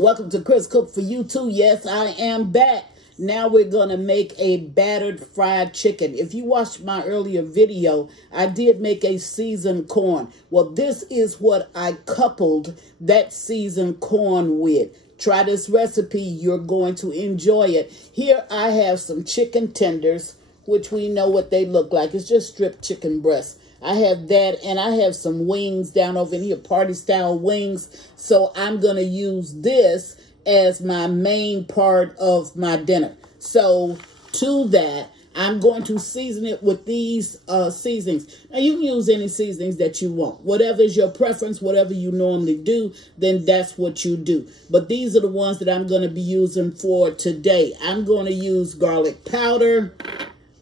Welcome to Chris Cook for You Too. Yes, I am back. Now we're going to make a battered fried chicken. If you watched my earlier video, I did make a seasoned corn. Well, this is what I coupled that seasoned corn with. Try this recipe. You're going to enjoy it. Here I have some chicken tenders, which we know what they look like. It's just stripped chicken breast. I have that, and I have some wings down over in here, party-style wings. So I'm going to use this as my main part of my dinner. So to that, I'm going to season it with these seasonings. Now, you can use any seasonings that you want. Whatever is your preference, whatever you normally do, then that's what you do. But these are the ones that I'm going to be using for today. I'm going to use garlic powder,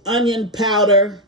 onion powder,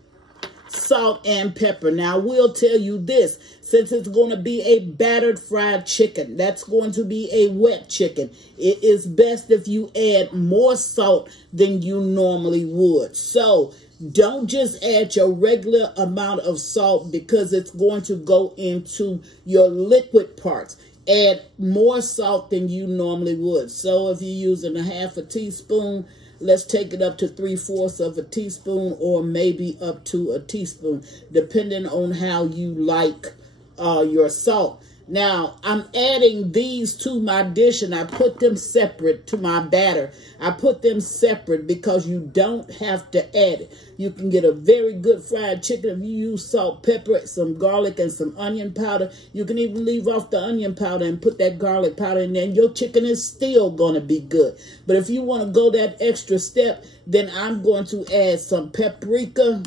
salt, and pepper. Now, I will tell you this, since it's going to be a battered fried chicken, that's going to be a wet chicken, it is best if you add more salt than you normally would. So don't just add your regular amount of salt because it's going to go into your liquid parts. Add more salt than you normally would. So if you're using a half a teaspoon, let's take it up to 3/4 of a teaspoon, or maybe up to a teaspoon, depending on how you like your salt. Now, I'm adding these to my dish, and I put them separate to my batter. I put them separate because you don't have to add it. You can get a very good fried chicken if you use salt, pepper, some garlic, and some onion powder. You can even leave off the onion powder and put that garlic powder in there, and your chicken is still going to be good. But if you want to go that extra step, then I'm going to add some paprika,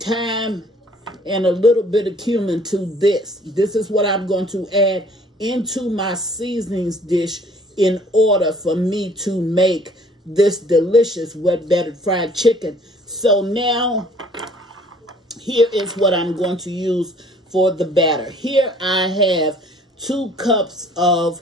thyme, and a little bit of cumin to this. This is what I'm going to add into my seasonings dish in order for me to make this delicious wet battered fried chicken. So now, here is what I'm going to use for the batter. Here I have 2 cups of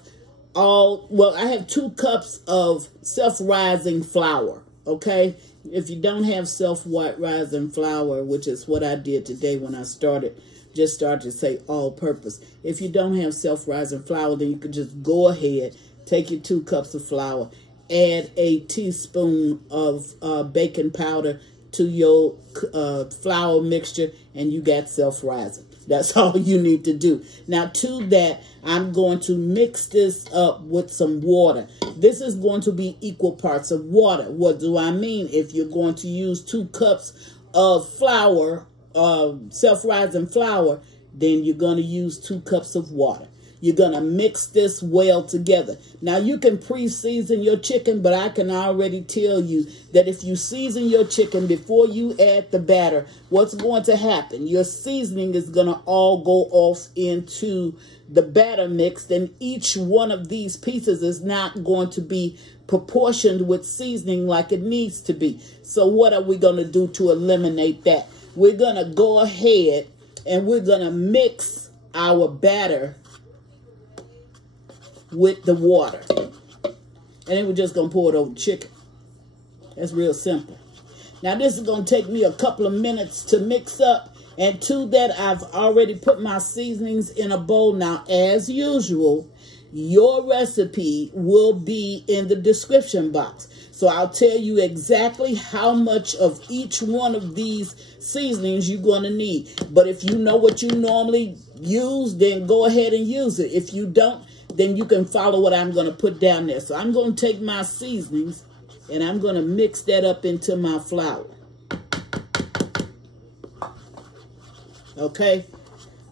I have 2 cups of self-rising flour, okay? If you don't have self-rising flour, which is what I did today when I started to say all-purpose. If you don't have self-rising flour, then you can just go ahead, take your 2 cups of flour, add a teaspoon of baking powder to your flour mixture, and you got self-rising. That's all you need to do. Now, to that, I'm going to mix this up with some water. This is going to be equal parts of water. What do I mean? If you're going to use 2 cups of flour, self-rising flour, then you're going to use 2 cups of water. You're going to mix this well together. Now, you can pre-season your chicken, but I can already tell you that if you season your chicken before you add the batter, what's going to happen? Your seasoning is going to all go off into the batter mix, and each one of these pieces is not going to be proportioned with seasoning like it needs to be. So what are we going to do to eliminate that? We're going to go ahead and we're going to mix our batter with the water. And then we're just going to pour it over the chicken. That's real simple. Now, this is going to take me a couple of minutes to mix up. And to that, I've already put my seasonings in a bowl. Now, as usual, your recipe will be in the description box. So I'll tell you exactly how much of each one of these seasonings you're going to need. But if you know what you normally use, then go ahead and use it. If you don't, then you can follow what I'm going to put down there. So I'm going to take my seasonings and I'm going to mix that up into my flour. Okay?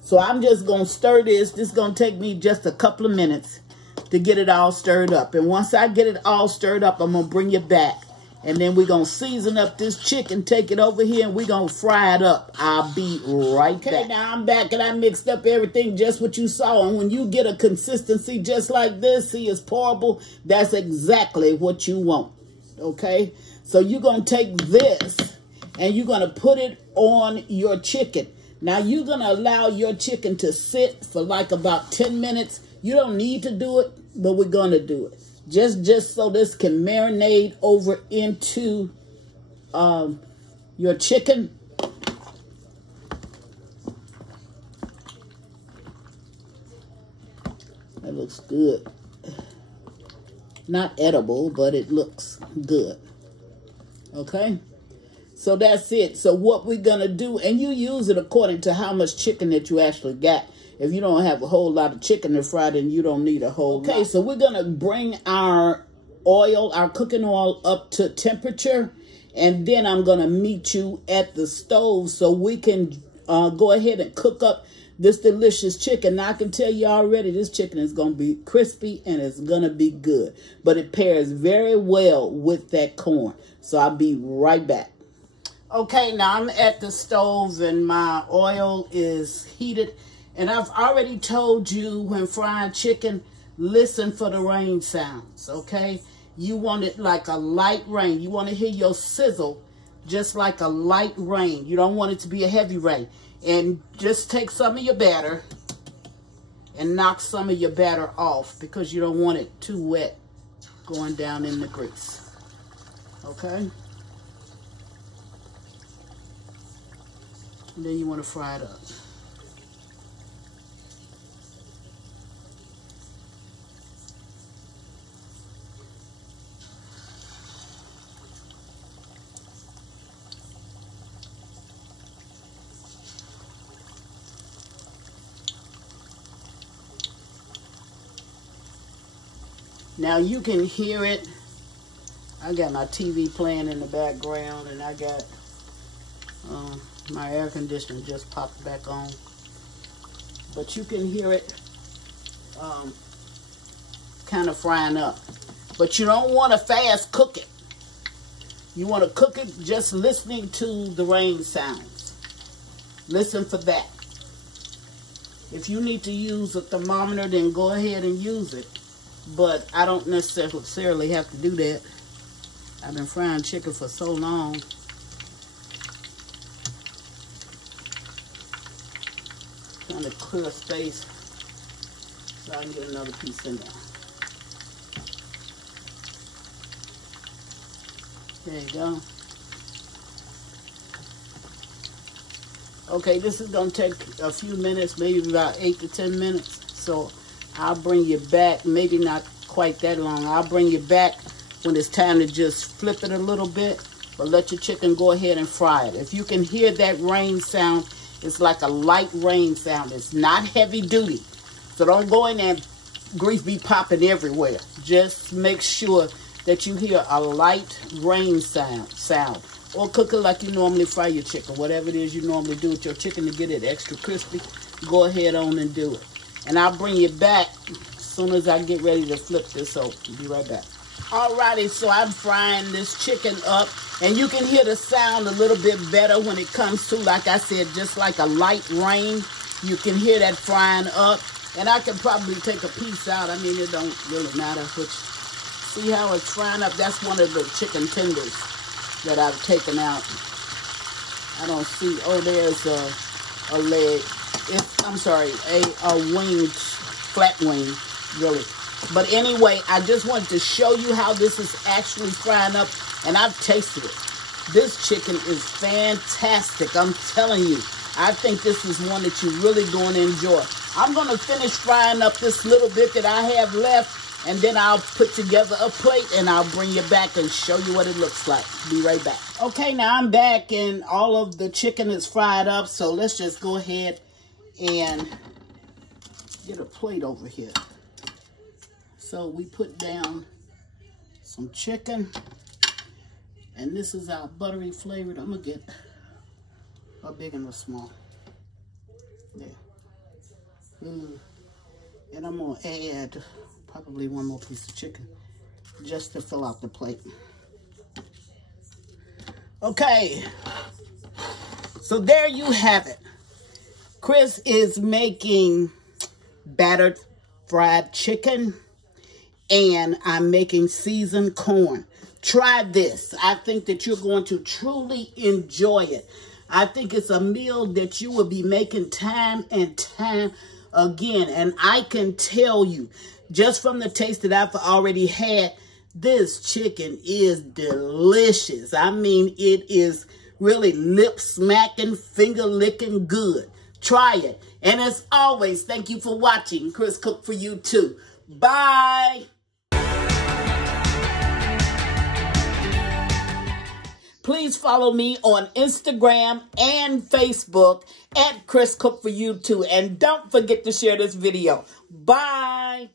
So I'm just going to stir this. This is going to take me just a couple of minutes to get it all stirred up. And once I get it all stirred up, I'm going to bring it back. And then we're going to season up this chicken, take it over here, and we're going to fry it up. I'll be right back. Okay, now I'm back, and I mixed up everything just what you saw. And when you get a consistency just like this, see, it's pourable, that's exactly what you want, okay? So you're going to take this, and you're going to put it on your chicken. Now, you're going to allow your chicken to sit for like about 10 minutes. You don't need to do it, but we're going to do it. Just so this can marinate over into your chicken. That looks good. Not edible, but it looks good. Okay? So that's it. So what we're going to do, and you use it according to how much chicken that you actually got. If you don't have a whole lot of chicken to fry, then you don't need a whole lot. Okay, so we're going to bring our oil, our cooking oil, up to temperature. And then I'm going to meet you at the stove so we can go ahead and cook up this delicious chicken. Now, I can tell you already, this chicken is going to be crispy and it's going to be good. But it pairs very well with that corn. So I'll be right back. Okay, now I'm at the stove and my oil is heated. And I've already told you when frying chicken, listen for the rain sounds, okay? You want it like a light rain. You want to hear your sizzle just like a light rain. You don't want it to be a heavy rain. And just take some of your batter and knock some of your batter off because you don't want it too wet going down in the grease, okay? And then you want to fry it up. Now you can hear it. I got my TV playing in the background and I got my air conditioner just popped back on. But you can hear it kind of frying up. But you don't want to fast cook it. You want to cook it just listening to the rain sounds. Listen for that. If you need to use a thermometer, then go ahead and use it. But I don't necessarily have to do that. I've been frying chicken for so long. Trying to clear space so I can get another piece in there. There you go. Okay, this is going to take a few minutes, maybe about 8 to 10 minutes. So I'll bring you back, maybe not quite that long. I'll bring you back when it's time to just flip it a little bit, but let your chicken go ahead and fry it. If you can hear that rain sound, it's like a light rain sound. It's not heavy duty. So don't go in there and grease be popping everywhere. Just make sure that you hear a light rain sound. Or cook it like you normally fry your chicken. Whatever it is you normally do with your chicken to get it extra crispy, go ahead on and do it. And I'll bring you back as soon as I get ready to flip this open. Be right back. Alrighty, so I'm frying this chicken up. And you can hear the sound a little bit better when it comes to, like I said, just like a light rain. You can hear that frying up. And I can probably take a piece out. I mean, it don't really matter. Which, see how it's frying up? That's one of the chicken tenders that I've taken out. I don't see. Oh, there's a leg. I'm sorry, a wing, flat wing, really. But anyway, I just wanted to show you how this is actually frying up, and I've tasted it. This chicken is fantastic, I'm telling you. I think this is one that you're really going to enjoy. I'm going to finish frying up this little bit that I have left, and then I'll put together a plate, and I'll bring you back and show you what it looks like. Be right back. Okay, now I'm back, and all of the chicken is fried up, so let's just go ahead and get a plate over here. So we put down some chicken, and this is our buttery flavored. I'm gonna get a big and a small. There. And I'm gonna add probably one more piece of chicken just to fill out the plate. Okay, so there you have it. Chris is making battered fried chicken, and I'm making seasoned corn. Try this. I think that you're going to truly enjoy it. I think it's a meal that you will be making time and time again. And I can tell you, just from the taste that I've already had, this chicken is delicious. I mean, it is really lip-smacking, finger-licking good. Try it. And as always, thank you for watching. Chris Cook for you too. Bye. Please follow me on Instagram and Facebook at Chris Cook for You Too. And don't forget to share this video. Bye.